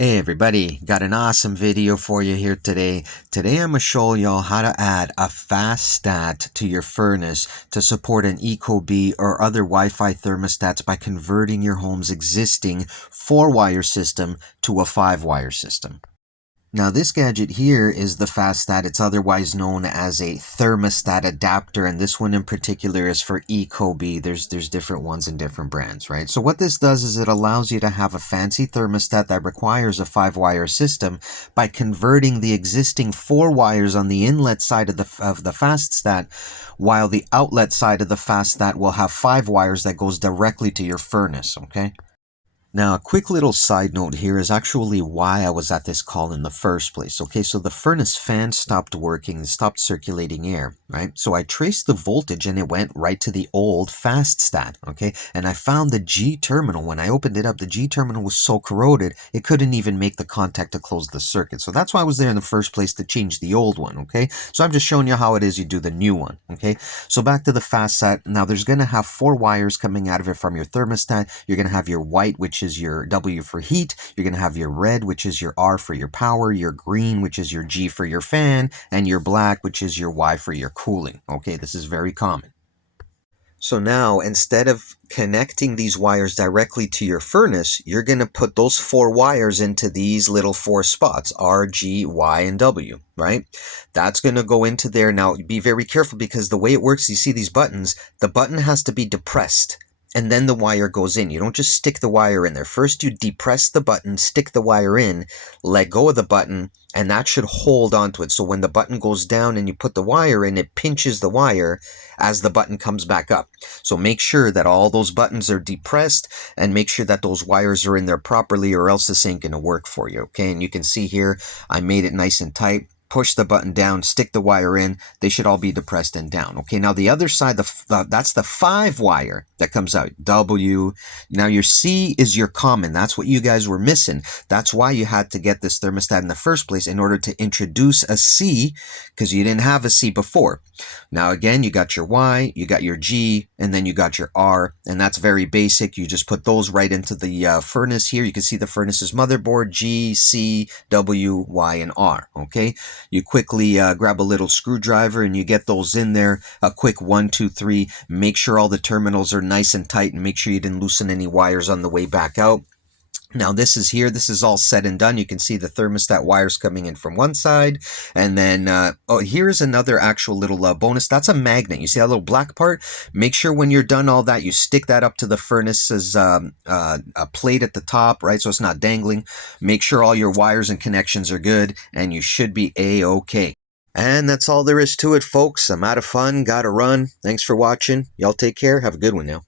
Hey everybody, got an awesome video for you here today. Today I'm going to show y'all how to add a fast stat to your furnace to support an Ecobee or other Wi-Fi thermostats by converting your home's existing 4-wire system to a 5-wire system. Now this gadget here is the fast stat. It's otherwise known as a thermostat adapter, and this one in particular is for Ecobee. There's different ones in different brands, right? So what this does is it allows you to have a fancy thermostat that requires a 5-wire system by converting the existing 4 wires on the inlet side of the fast stat, while the outlet side of the fast stat will have 5 wires that goes directly to your furnace, okay? Now, a quick little side note here is actually why I was at this call in the first place. Okay, so the furnace fan stopped working, stopped circulating air, right? So I traced the voltage and it went right to the old fast stat, okay? And I found the G terminal. When I opened it up, the G terminal was so corroded, it couldn't even make the contact to close the circuit. So that's why I was there in the first place, to change the old one, okay? So I'm just showing you how it is you do the new one, okay? So back to the fast stat. Now, there's going to have 4 wires coming out of it from your thermostat. You're going to have your white, which is your W for heat. You're going to have your red, which is your R for your power, your green, which is your G for your fan, and your black, which is your Y for your cooling. Okay, this is very common. So now, instead of connecting these wires directly to your furnace, you're going to put those 4 wires into these little 4 spots, R, G, Y, and W, right? That's going to go into there. Now, be very careful, because the way it works, you see these buttons, the button has to be depressed, and then the wire goes in. You don't just stick the wire in there. First, you depress the button, stick the wire in, let go of the button, and that should hold onto it. So when the button goes down and you put the wire in, it pinches the wire as the button comes back up. So make sure that all those buttons are depressed, and make sure that those wires are in there properly, or else this ain't going to work for you, okay? And you can see here, I made it nice and tight. Push the button down, stick the wire in. They should all be depressed and down. Okay, now the other side, that's the 5 wire that comes out, W. Now your C is your common. That's what you guys were missing. That's why you had to get this thermostat in the first place, in order to introduce a C, because you didn't have a C before. Now again, you got your Y, you got your G, and then you got your R, and that's very basic. You just put those right into the furnace here. You can see the furnace's motherboard, G, C, W, Y, and R, okay? You quickly grab a little screwdriver and you get those in there. A quick 1, 2, 3. Make sure all the terminals are nice and tight, and make sure you didn't loosen any wires on the way back out. Now this is all said and done. You can see the thermostat wires coming in from one side, and then here's another actual little bonus. That's a magnet. You see that little black part? Make sure when you're done all that, you stick that up to the furnace's a plate at the top, right, so it's not dangling. Make sure all your wires and connections are good, and you should be A-okay. And that's all there is to it, folks. I'm out of fun, gotta run. Thanks for watching. Y'all take care. Have a good one now.